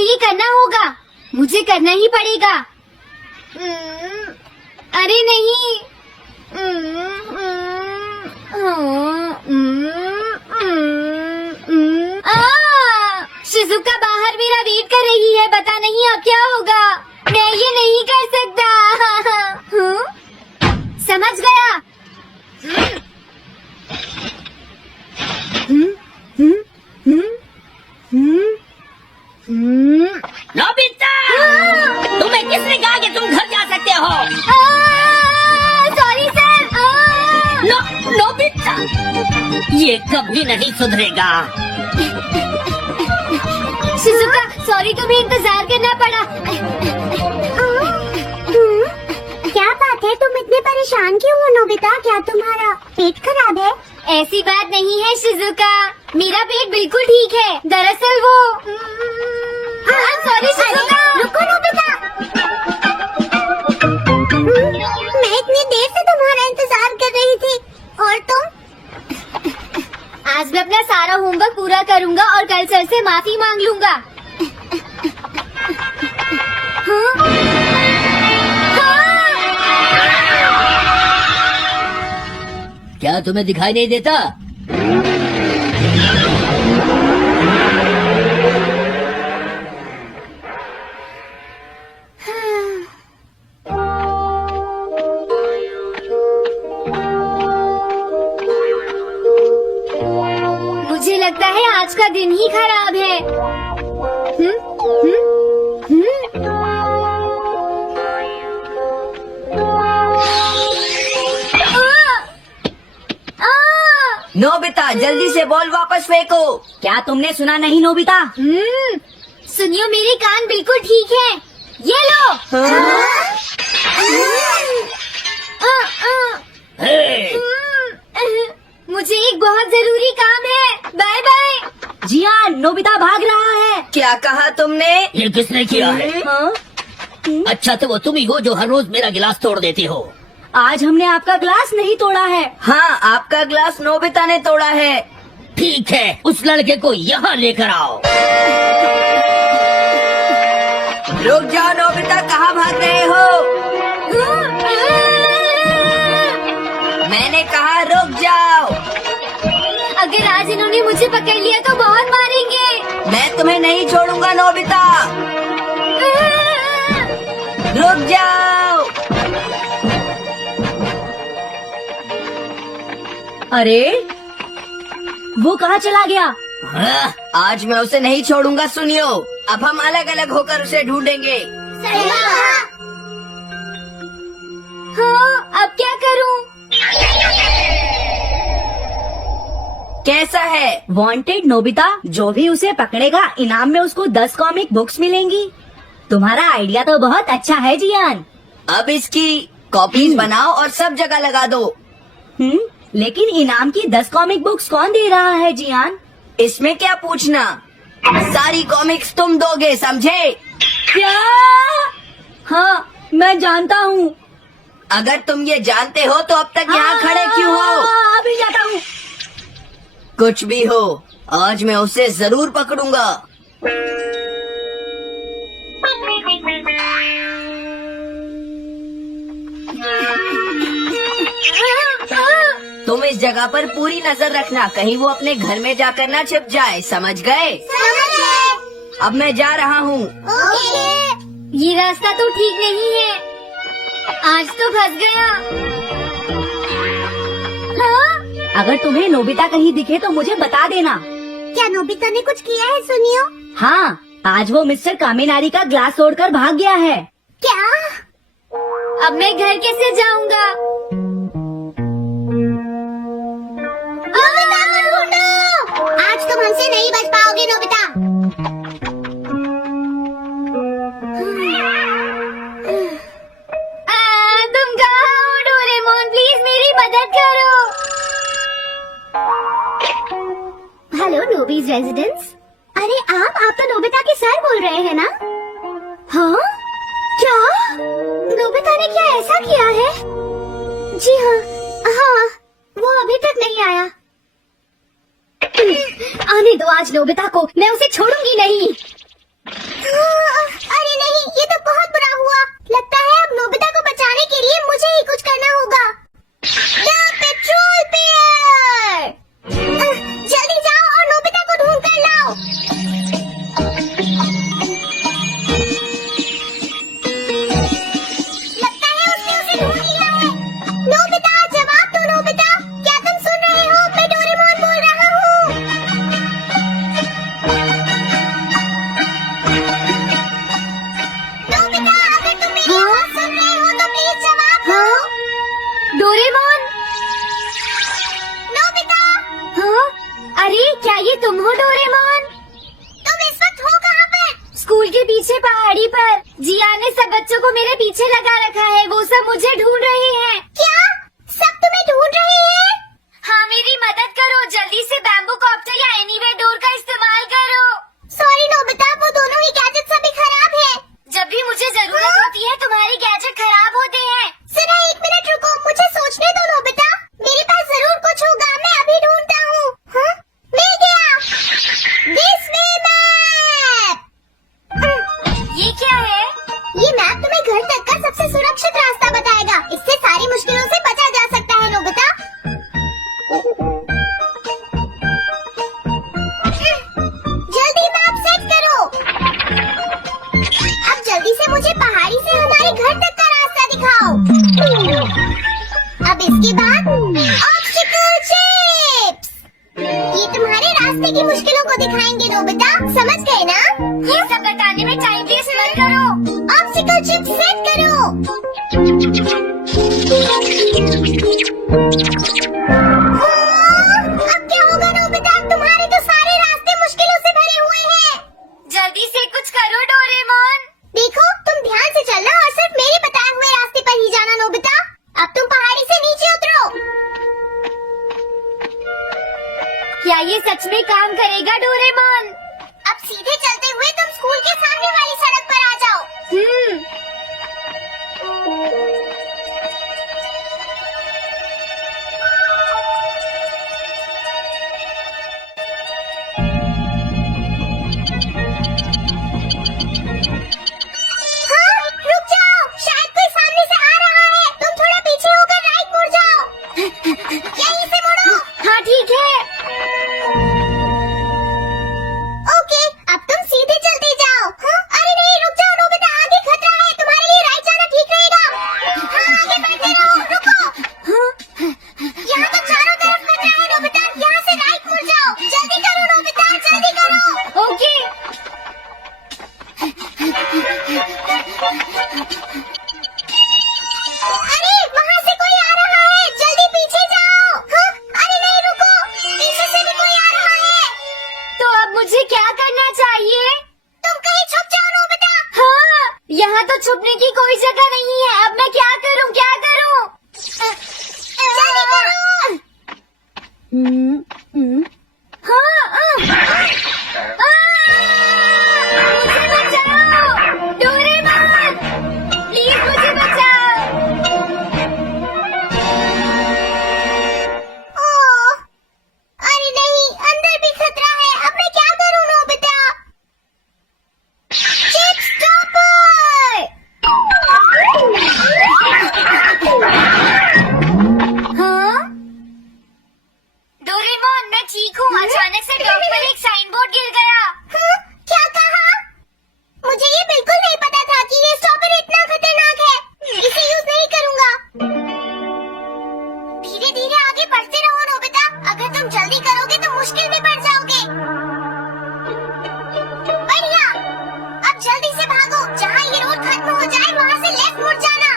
ये करना होगा, मुझे करना ही पड़ेगा। अरे नहीं। शिजुका बाहर मेरा वेट कर रही है, पता नहीं अब क्या होगा। मैं ये नहीं कर सकता। समझ गया। नोबिता, तुम्हें किसने कहा कि तुम घर जा सकते हो? Sorry sir. नोबिता, ये कभी नहीं सुधरेगा। शिजुका सॉरी, तुम्हें इंतजार करना पड़ा। क्या बात है, तुम इतने परेशान क्यों हो नोबिता? क्या तुम्हारा पेट खराब है? ऐसी बात नहीं है शिजुका, मेरा पेट बिल्कुल ठीक है। दरअसल वो सॉरी शिजुका। रुको नोबिता, मैं इतनी देर से तुम्हारा इंतजार कर रही थी और तुम? आज मैं अपना सारा होमवर्क पूरा करूंगा और कल सर से माफी मांग लूंगा। क्या तुम्हें दिखाई नहीं देता? मुझे लगता है आज का दिन ही खराब है। नोबिता जल्दी से बॉल वापस फेंको। क्या तुमने सुना नहीं नोबिता? सुनियो, मेरे कान बिल्कुल ठीक हैं। ये लो। मुझे एक बहुत जरूरी काम है। Bye bye. जी हाँ, नोबिता भाग रहा है। क्या कहा तुमने? ये किसने किया है? अच्छा, तो वो तुम ही हो जो हर रोज मेरा गिलास तोड़ देती हो। आज हमने आपका ग्लास नहीं तोड़ा है। हाँ, आपका ग्लास नोबिता ने तोड़ा है। ठीक है, उस लड़के को यहाँ लेकर आओ। रुक जाओ नोबिता, कहाँ भाग रहे हो? मैंने कहा रुक जाओ। अगर आज इन्होंने मुझे पकड़ लिया तो बहुत मारेंगे। मैं तुम्हें नहीं छोड़ूंगा नोबिता, रुक जाओ। अरे वो कहाँ चला गया? हाँ, आज मैं उसे नहीं छोड़ूंगा। सुनियो, अब हम अलग अलग होकर उसे ढूंढेंगे। हाँ, अब क्या करूँ? कैसा है? वांटेड नोबिता, जो भी उसे पकड़ेगा इनाम में उसको 10 कॉमिक बुक्स मिलेंगी। तुम्हारा आइडिया तो बहुत अच्छा है जियान। अब इसकी कॉपीज बनाओ और सब जगह लगा दो। लेकिन इनाम की 10 कॉमिक बुक्स कौन दे रहा है जियान? इसमें क्या पूछना, सारी कॉमिक्स तुम दोगे, समझे? क्या? हाँ, मैं जानता हूँ। अगर तुम ये जानते हो तो अब तक यहाँ खड़े क्यों हो? अभी जाता हूँ। कुछ भी हो, आज मैं उसे जरूर पकड़ूंगा। तुम इस जगह पर पूरी नजर रखना, कहीं वो अपने घर में जाकर ना छिप जाए, समझ गए? अब मैं जा रहा हूँ। ये रास्ता तो ठीक नहीं है, आज तो फंस गया। हाँ? अगर तुम्हें नोबिता कहीं दिखे तो मुझे बता देना। क्या नोबिता ने कुछ किया है सुनियो? हाँ, आज वो मिस्टर कामिनारी का ग्लास तोड़कर भाग गया है। क्या? अब मैं घर कैसे जाऊंगा? नोबिता को ढूंढो, आज तुम हमसे नहीं बच पाओगे नोबिता। तुम कहाँ हो डोरेमोन, प्लीज मेरी मदद करो। हेलो नोबीज रेजिडेंस। अरे आप तो नोबिता के सर बोल रहे हैं ना? हाँ? क्या? नोबिता ने क्या ऐसा किया है? जी हाँ, हाँ, वो अभी तक नहीं आया। आने दो आज नोबिता को, मैं उसे छोड़ूंगी नहीं। अरे नहीं, ये तो बहुत बुरा हुआ। लगता है अब नोबिता को बचाने के लिए मुझे ही कुछ करना होगा। पेट्रोल पेयर, जल्दी जाओ और नोबिता को ढूंढ कर लाओ। लगता है उसने उसे ढूंढ लिया है। नोबिता, जवाब दो नोबिता, क्या तुम सुन रहे हो? मैं डोरेमोन बोल रहा हूँ। नोबिता, अगर तुम मेरी आवाज सुन रहे हो तो प्लीज जवाब दो। डोरेमोन। नोबिता, हाँ? अरे क्या ये तुम हो डोरेमोन? तुम इस वक्त हो कहाँ पर? स्कूल के पीछे पहाड़ी पर जिया ने सब बच्चों को मेरे पीछे लगा रखा है। वो सब मुझे ढूंढ रहे हैं। क्या सब तुम्हें ढूंढ रहे हैं? हाँ, मेरी मदद करो। जल्दी से बैम्बू कॉप्टर या एनीवे डोर का इस्तेमाल करो। सॉरी नोबिता, वो दोनों ही गैजेट्स अभी खराब है। जब भी मुझे जरूरत होती है तुम्हारे गैजेट खराब होते हैं। जरा 1 मिनट रुको, मुझे सोचने दो नोबिता। मेरे पास जरूर कुछ होगा, मैं अभी ढूंढता हूँ। हाँ? मिल गया। This way map. ये क्या है? ये मैप तुम्हें घर तक का सबसे सुरक्षित रास्ता बताएगा। इससे सारी मुश्किलों से बचा जा सकता है नोबिता। जल्दी मैप सेट करो। अब जल्दी से मुझे पहाड़ी से हमारे घर तक का रास्ता दिखाओ। अब इसके बाद ऑब्स्टिकल चिप्स। ये तुम्हारे रास्ते की मुश्किलों को दिखाएंगे नोबिता, समझ गए ना? ये सब बताने में टाइम वेस्ट मत करो। ऑब्स्टिकल चिप्स सेट करो। अब क्या होगा नोबिता? तुम्हारे तो सारे रास्ते मुश्किलों से भरे हुए हैं। जल्दी से कुछ करो डोरेमोन। देखो, तुम ध्यान से चलना और सिर्फ मेरे बताए हुए रास्ते पर ही जाना नोबिता। अब तुम पहाड़ी से नीचे उतरो। क्या ये सच में काम करेगा डोरेमोन? अब सीधे चलते हुए तुम स्कूल के सामने वाली सड़क पर आ जाओ। हाँ, रुक जाओ, शायद कोई सामने से आ रहा है। तुम थोड़ा पीछे होकर राइट मुड़ जाओ। यहीं से मुड़ो। हाँ ठीक है। ओके, अब तुम सीधे चलते जाओ। हाँ? अरे नहीं, रुक जाओ नोबिता, आगे खतरा है। तुम्हारे लिए राइट जाना ठीक रहेगा। हाँ, आगे बढ़ते रहो। रुको, यहाँ तो चारों तरफ खतरा है नोबिता। यहाँ से राइट मुड़ जाओ। जल्दी करो नोबिता, जल्दी करो। ओके। अरे वहाँ से कोई आ रहा है, जल्दी पीछे जाओ। हाँ? अरे नहीं, रुको, पीछे से भी कोई आ रहा है। तो अब मुझे क्या करना चाहिए? तुम कहीं छुप जाओ नोबिता। हाँ, यहाँ तो छुपने की कोई जगह नहीं है। अब मैं क्या करूँ, क्या करूँ? जल्दी करो। मुझे बचाओ डोरेमोन, प्लीज मुझे बचाओ। ओह, अरे नहीं, अंदर भी खतरा है। अब मैं क्या करूँ नोबिता? Chip stopper. हाँ? डोरेमोन, मैं ठीक हूँ। अचानक से डॉग पर एक साइन बोर्ड गिर गया। हाँ? क्या कहा? मुझे ये बिल्कुल नहीं पता था कि ये स्टॉपर इतना खतरनाक है। इसे यूज नहीं करूँगा। धीरे धीरे आगे बढ़ते रहो नोबिता। अगर तुम जल्दी करोगे तो मुश्किल में पड़ जाओगे। बढ़िया, अब जल्दी से भागो। जहाँ ये रोड खत्म हो जाए वहाँ से लेफ्ट मुड़ जाना।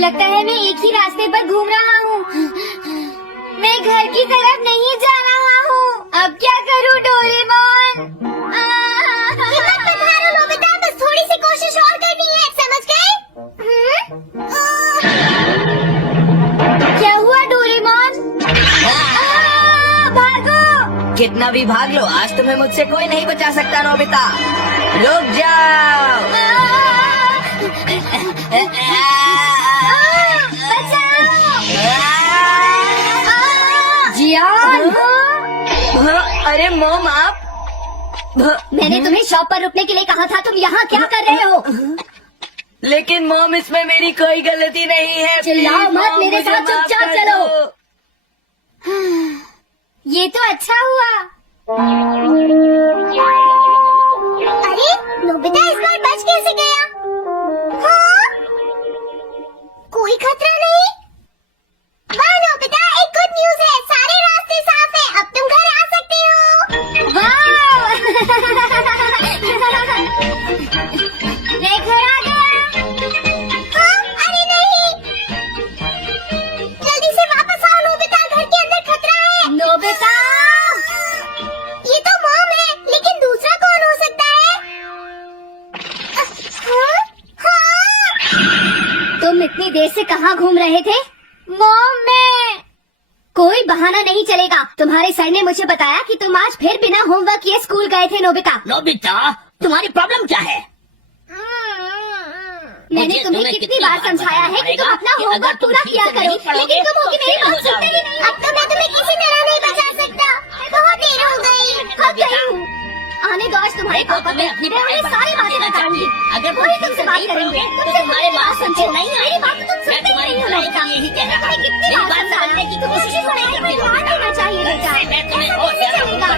लगता है मैं एक ही रास्ते पर घूम रहा हूँ। मैं घर की तरफ नहीं जा रहा हूँ। अब क्या करूँ डोरेमोन? हिम्मत मत हारो नोबिता, बस थोड़ी सी कोशिश और करनी है, समझ गए? क्या हुआ डोरेमोन? भागो। कितना भी भाग लो, आज तुम्हें मुझसे कोई नहीं बचा सकता नोबिता। रुक जाओ। बचाओ। जिया, मैंने तुम्हें शॉप पर रुकने के लिए कहा था, तुम यहाँ क्या कर रहे हो? लेकिन मॉम इसमें मेरी कोई गलती नहीं है। चिल्लाओ Please, मत, मॉम, मेरे मुझे साथ माफ चुपचाप कर चलो। दो। ये तो अच्छा हुआ। अरे नोबिता इस बार बच कैसे गया? हाँ? कोई खतरा नहीं? वाह नोबिता, एक गुड न्यूज है, सारे रास्ते साफ है, अब तुम घर आ सकते हो। वाह! मैं घर आ गया। हाँ? अरे नहीं, जल्दी से वापस आओ नोबिता, घर के अंदर खतरा है। नोबिता! ये तो मॉम है, लेकिन दूसरा कौन हो सकता है? हाँ? हाँ? तुम इतनी देर से कहाँ घूम रहे थे? मॉम, मैं कोई बहाना नहीं चलेगा। तुम्हारे सर ने मुझे बताया कि तुम आज फिर बिना होमवर्क किए स्कूल गए थे। नोबिता, नोबिता, तुम्हारी प्रॉब्लम क्या है? मैंने मुझे तुम्हें कितनी बार समझाया है कि तुम अपना कि होमवर्क अगर तुम पूरा ठीक किया से करो, नहीं पढ़ोगे, लेकिन तुम होगी तो मेरी फेल बात हो सुनते ही जाओगे। नहीं। अब तो मैं तुम्हें किसी तरह नहीं बचा सकता, बहुत देर हो गई। थक गई हूँ। आने दो आज तुम्हारे देखो, पापा तुम्हें अपनी मैं उन्हें पढ़ाई सारी पर बातें ध्यान देना बताऊंगी। चाहिए। अगर तुम वही ठीक तुमसे से बात नहीं करेंगे, पढ़ोगे, तुमसे तो तुम्हारे कोई बात मार्क्स सुनते अच्छे नहीं मेरी बात तो तुम मैं सुनते ही तुम्हारी नहीं हो। भलाई नोबिता, के लिए ही कह रहा हूँ। तुम्हें कितनी मेरी बार बात समझाया समझने है की कि तुम्हें कोशिश अपनी पढ़ाई पर ध्यान देना चाहिए बेटा। मैं तुम्हें ऐसा और कैसे ज्यादा चलेगा?